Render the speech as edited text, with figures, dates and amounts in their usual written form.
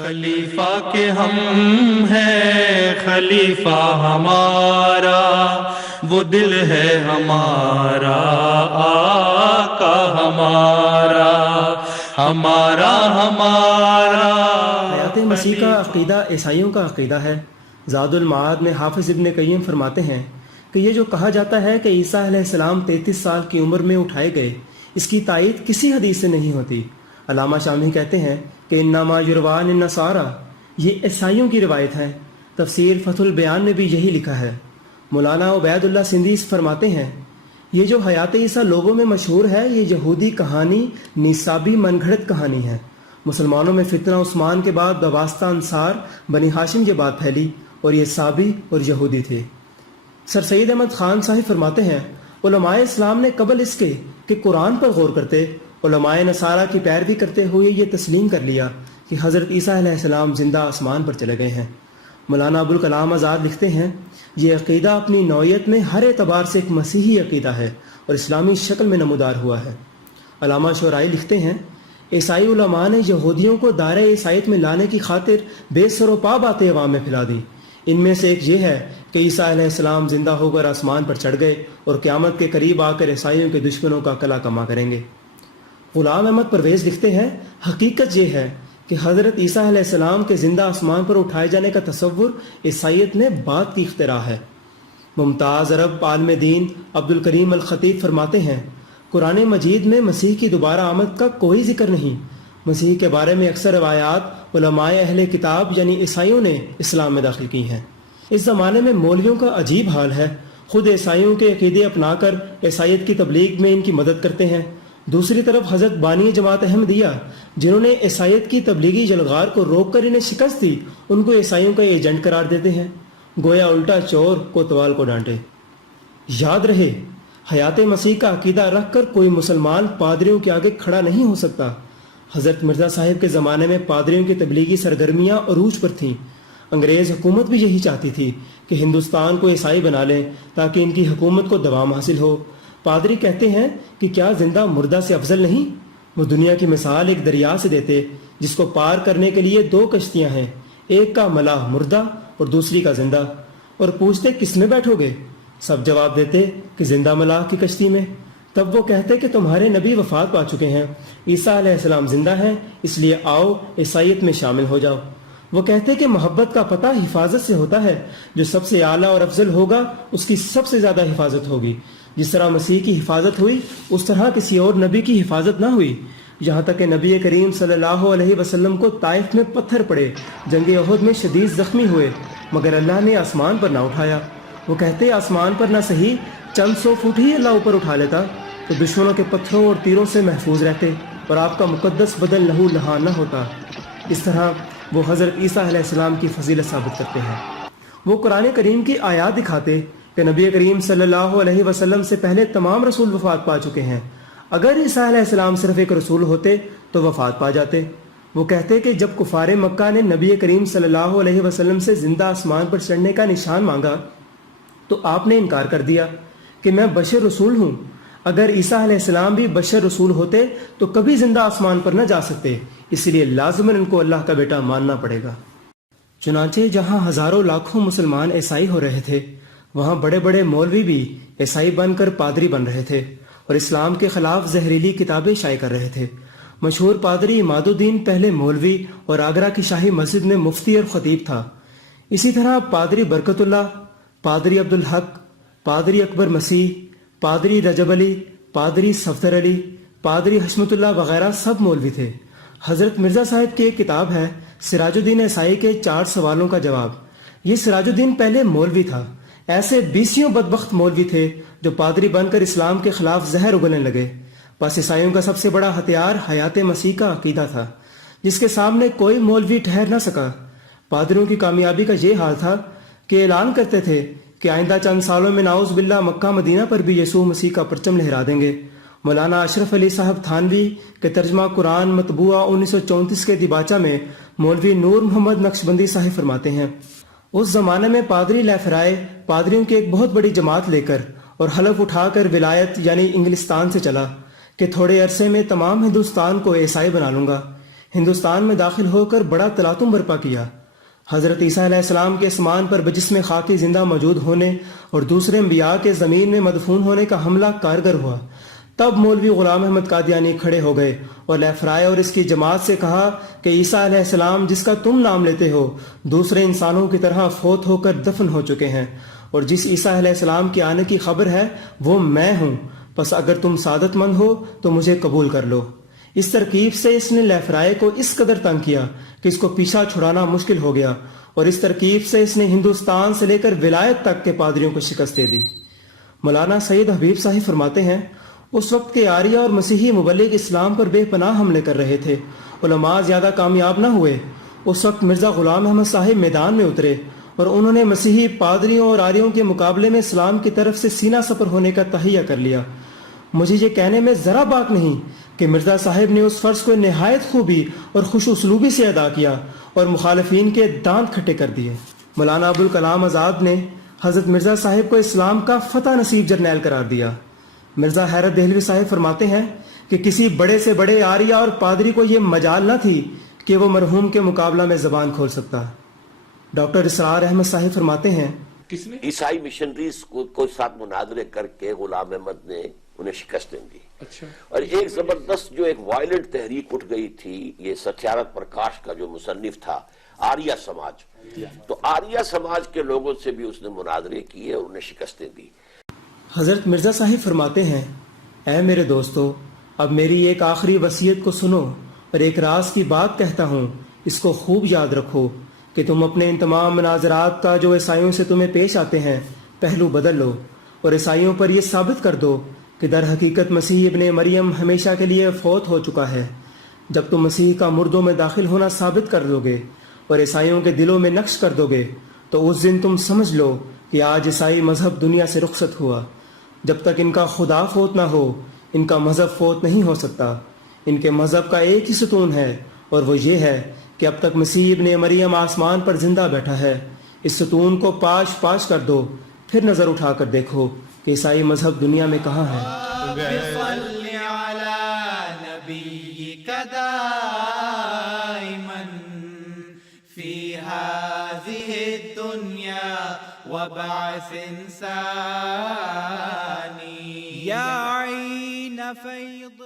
خلیفہ کے ہم ہیں، خلیفہ ہمارا وہ دل ہے ہمارا، آقا ہمارا ہمارا ہمارا۔ حیات مسیح کا عقیدہ عیسائیوں کا عقیدہ ہے۔ زاد المعاد میں حافظ ابن قیم فرماتے ہیں کہ یہ جو کہا جاتا ہے کہ عیسیٰ علیہ السلام 33 سال کی عمر میں اٹھائے گئے، اس کی تائید کسی حدیث سے نہیں ہوتی۔ علامہ شامی کہتے ہیں کہ انما یروان النصارى، یہ عیسائیوں کی روایت ہے۔ تفسیر فتح البیان میں بھی یہی لکھا ہے۔ مولانا عبید اللہ سندھی فرماتے ہیں یہ جو حیات عیسیٰ لوگوں میں مشہور ہے، یہ یہودی کہانی، نصابی من گھڑت کہانی ہے۔ مسلمانوں میں فتنہ عثمان کے بعد بواسطہ انصار بنی ہاشم یہ بات پھیلی، اور یہ صابی اور یہودی تھے۔ سر سید احمد خان صاحب فرماتے ہیں علماء اسلام نے قبل اس کے کہ قرآن پر غور کرتے، علماء نصارہ کی پیروی کرتے ہوئے یہ تسلیم کر لیا کہ حضرت عیسیٰ علیہ السلام زندہ آسمان پر چلے گئے ہیں۔ مولانا ابوالکلام آزاد لکھتے ہیں یہ عقیدہ اپنی نوعیت میں ہر اعتبار سے ایک مسیحی عقیدہ ہے اور اسلامی شکل میں نمودار ہوا ہے۔ علامہ شعرائی لکھتے ہیں عیسائی علماء نے یہودیوں کو دائرہ عیسائیت میں لانے کی خاطر بے سر و پا باتیں عوام میں پھیلا دی۔ ان میں سے ایک یہ ہے کہ عیسیٰ علیہ السلام زندہ ہو کر آسمان پر چڑھ گئے اور قیامت کے قریب آ کر عیسائیوں کے دشمنوں کا کلا کما کریں گے۔ غلام احمد پرویز لکھتے ہیں حقیقت یہ ہے کہ حضرت عیسیٰ علیہ السلام کے زندہ آسمان پر اٹھائے جانے کا تصور عیسائیت میں بات کی اختراع ہے۔ ممتاز عرب عالم دین عبدالکریم الخطیب فرماتے ہیں قرآن مجید میں مسیح کی دوبارہ آمد کا کوئی ذکر نہیں۔ مسیح کے بارے میں اکثر روایات علماء اہل کتاب یعنی عیسائیوں نے اسلام میں داخل کی ہیں۔ اس زمانے میں مولویوں کا عجیب حال ہے، خود عیسائیوں کے عقیدے اپنا کر عیسائیت کی تبلیغ میں ان کی مدد کرتے ہیں، دوسری طرف حضرت بانی جماعت احمدیہ جنہوں نے عیسائیت کی تبلیغی جلغار کو روک کر انہیں شکست دی، ان کو عیسائیوں کا ایجنٹ قرار دیتے ہیں، گویا الٹا چور کوتوال کو ڈانٹے۔ یاد رہے حیات مسیح کا عقیدہ رکھ کر کوئی مسلمان پادریوں کے آگے کھڑا نہیں ہو سکتا۔ حضرت مرزا صاحب کے زمانے میں پادریوں کی تبلیغی سرگرمیاں عروج پر تھیں۔ انگریز حکومت بھی یہی چاہتی تھی کہ ہندوستان کو عیسائی بنا لیں تاکہ ان کی حکومت کو دوام حاصل ہو۔ پادری کہتے ہیں کہ کیا زندہ مردہ سے افضل نہیں؟ وہ دنیا کی مثال ایک دریا سے دیتے جس کو پار کرنے کے لیے 2 کشتیاں ہیں، ایک کا ملاح مردہ اور دوسری کا زندہ، اور پوچھتے کس میں بیٹھو گے؟ سب جواب دیتے کہ زندہ ملاح کی کشتی میں۔ تب وہ کہتے کہ تمہارے نبی وفات پا چکے ہیں، عیسیٰ علیہ السلام زندہ ہیں، اس لیے آؤ عیسائیت میں شامل ہو جاؤ۔ وہ کہتے کہ محبت کا پتہ حفاظت سے ہوتا ہے، جو سب سے اعلیٰ اور افضل ہوگا اس کی سب سے زیادہ حفاظت ہوگی۔ جس طرح مسیح کی حفاظت ہوئی اس طرح کسی اور نبی کی حفاظت نہ ہوئی، یہاں تک کہ نبی کریم صلی اللہ علیہ وسلم کو طائف میں پتھر پڑے، جنگ احد میں شدید زخمی ہوئے، مگر اللہ نے آسمان پر نہ اٹھایا۔ وہ کہتے آسمان پر نہ صحیح چند 100 فٹ ہی اللہ اوپر اٹھا لیتا تو دشمنوں کے پتھروں اور تیروں سے محفوظ رہتے اور آپ کا مقدس بدن لہو لہان نہ ہوتا۔ اس طرح وہ حضرت عیسیٰ علیہ السلام کی فضیلت ثابت کرتے ہیں۔ وہ قرآن کریم کی آیات دکھاتے کہ نبی کریم صلی اللہ علیہ وسلم سے پہلے تمام رسول وفات پا چکے ہیں، اگر عیسیٰ علیہ السلام صرف ایک رسول ہوتے تو وفات پا جاتے۔ وہ کہتے کہ جب کفار مکہ نے نبی کریم صلی اللہ علیہ وسلم سے زندہ آسمان پر چڑھنے کا نشان مانگا تو آپ نے انکار کر دیا کہ میں بشر رسول ہوں، اگر عیسیٰ علیہ السلام بھی بشر رسول ہوتے تو کبھی زندہ آسمان پر نہ جا سکتے، اس لیے لازماً ان کو اللہ کا بیٹا ماننا پڑے گا۔ چنانچہ جہاں ہزاروں لاکھوں مسلمان عیسائی ہو رہے تھے، وہاں بڑے بڑے مولوی بھی عیسائی بن کر پادری بن رہے تھے اور اسلام کے خلاف زہریلی کتابیں شائع کر رہے تھے۔ مشہور پادری عماد الدین پہلے مولوی اور آگرہ کی شاہی مسجد میں مفتی اور خطیب تھا۔ اسی طرح پادری برکت اللہ، پادری عبدالحق، پادری اکبر مسیح، پادری رجب علی، پادری صفدر علی، پادری حشمت اللہ وغیرہ سب مولوی تھے۔ حضرت مرزا صاحب کی ایک کتاب ہے سراج الدین عیسائی کے 4 سوالوں کا جواب۔ یہ سراج الدین پہلے مولوی تھا۔ ایسے 20 بدبخت مولوی تھے جو پادری بن کر اسلام کے خلاف زہر اگلنے لگے۔ بس عیسائیوں کا سب سے بڑا ہتھیار حیات مسیح کا عقیدہ تھا، جس کے سامنے کوئی مولوی ٹھہر نہ سکا۔ پادریوں کی کامیابی کا یہ حال تھا کہ اعلان کرتے تھے کہ آئندہ چند سالوں میں نعوذ باللہ مکہ مدینہ پر بھی یسوع مسیح کا پرچم لہرا دیں گے۔ مولانا اشرف علی صاحب تھانوی کے ترجمہ قرآن مطبوعہ 1934 کے دیباچہ میں مولوی نور محمد نقشبندی صاحب فرماتے ہیں اس زمانے میں پادری لیفرائے پادریوں کی ایک بہت بڑی جماعت لے کر اور حلف اٹھا کر ولایت یعنی انگلستان سے چلا کہ تھوڑے عرصے میں تمام ہندوستان کو عیسائی بنا لوں گا۔ ہندوستان میں داخل ہو کر بڑا تلاطم برپا کیا۔ حضرت عیسیٰ علیہ السلام کے اسمان پر بجسم خاکی زندہ موجود ہونے اور دوسرے انبیاء کے زمین میں مدفون ہونے کا حملہ کارگر ہوا۔ تب مولوی غلام احمد قادیانی کھڑے ہو گئے اور لیفرائے اور اس کی جماعت سے کہا کہ عیسیٰ علیہ السلام جس کا تم نام لیتے ہو دوسرے انسانوں کی طرح فوت ہو کر دفن ہو چکے ہیں، اور جس عیسیٰ علیہ السلام کے آنے کی خبر ہے وہ میں ہوں، پس اگر تم سعادت مند ہو تو مجھے قبول کر لو۔ اس ترکیب سے اس نے لیفرائے کو اس قدر تنگ کیا کہ اس کو پیچھا چھڑانا مشکل ہو گیا، اور اس ترکیب سے اس نے ہندوستان سے لے کر ولایت تک کے پادریوں کو شکست دے دی۔ مولانا سید حبیب صاحب فرماتے ہیں اس وقت کے آریہ اور مسیحی مبلغ اسلام پر بے پناہ حملے کر رہے تھے، علماء زیادہ کامیاب نہ ہوئے۔ اس وقت مرزا غلام احمد صاحب میدان میں اترے اور انہوں نے مسیحی پادریوں اور آریوں کے مقابلے میں اسلام کی طرف سے سینہ سپر ہونے کا تہیہ کر لیا۔ مجھے یہ کہنے میں ذرا باک نہیں کہ مرزا صاحب نے اس فرض کو نہایت خوبی اور خوش اسلوبی سے ادا کیا اور مخالفین کے دانت کھٹے کر دیے۔ مولانا ابوالکلام آزاد نے حضرت مرزا صاحب کو اسلام کا فتح نصیب جرنیل قرار دیا۔ مرزا حیرت دہلوی صاحب فرماتے ہیں کہ کسی بڑے سے بڑے آریہ اور پادری کو یہ مجال نہ تھی کہ وہ مرحوم کے مقابلہ میں زبان کھول سکتا۔ ڈاکٹر اسرار احمد صاحب فرماتے ہیں کس نے عیسائی مشنریز کو ساتھ مناظرے کر کے غلام احمد نے انہیں شکست دی۔ اچھا اور ایک زبردست جو ایک وائلنٹ تحریک اٹھ گئی تھی، یہ ستیارتھ پرکاش کا جو مصنف تھا آریہ سماج، تو آریہ سماج کے لوگوں سے بھی اس نے مناظرے کیے اور انہیں شکستیں دی۔ حضرت مرزا صاحب فرماتے ہیں اے میرے دوستو، اب میری ایک آخری وصیت کو سنو اور ایک راز کی بات کہتا ہوں، اس کو خوب یاد رکھو کہ تم اپنے ان تمام مناظرات کا جو عیسائیوں سے تمہیں پیش آتے ہیں پہلو بدل لو، اور عیسائیوں پر یہ ثابت کر دو کہ در حقیقت مسیح ابن مریم ہمیشہ کے لیے فوت ہو چکا ہے۔ جب تم مسیح کا مردوں میں داخل ہونا ثابت کر دو گے اور عیسائیوں کے دلوں میں نقش کر دو گے تو اس دن تم سمجھ لو کہ آج عیسائی مذہب دنیا سے رخصت ہوا۔ جب تک ان کا خدا فوت نہ ہو ان کا مذہب فوت نہیں ہو سکتا۔ ان کے مذہب کا ایک ہی ستون ہے اور وہ یہ ہے کہ اب تک مسیح ابن مریم آسمان پر زندہ بیٹھا ہے۔ اس ستون کو پاش پاش کر دو، پھر نظر اٹھا کر دیکھو کہ عیسائی مذہب دنیا میں کہاں ہے۔ صلی علی نبیک دائما فی هذه الدنیا وبعث ثانی یا عین فیض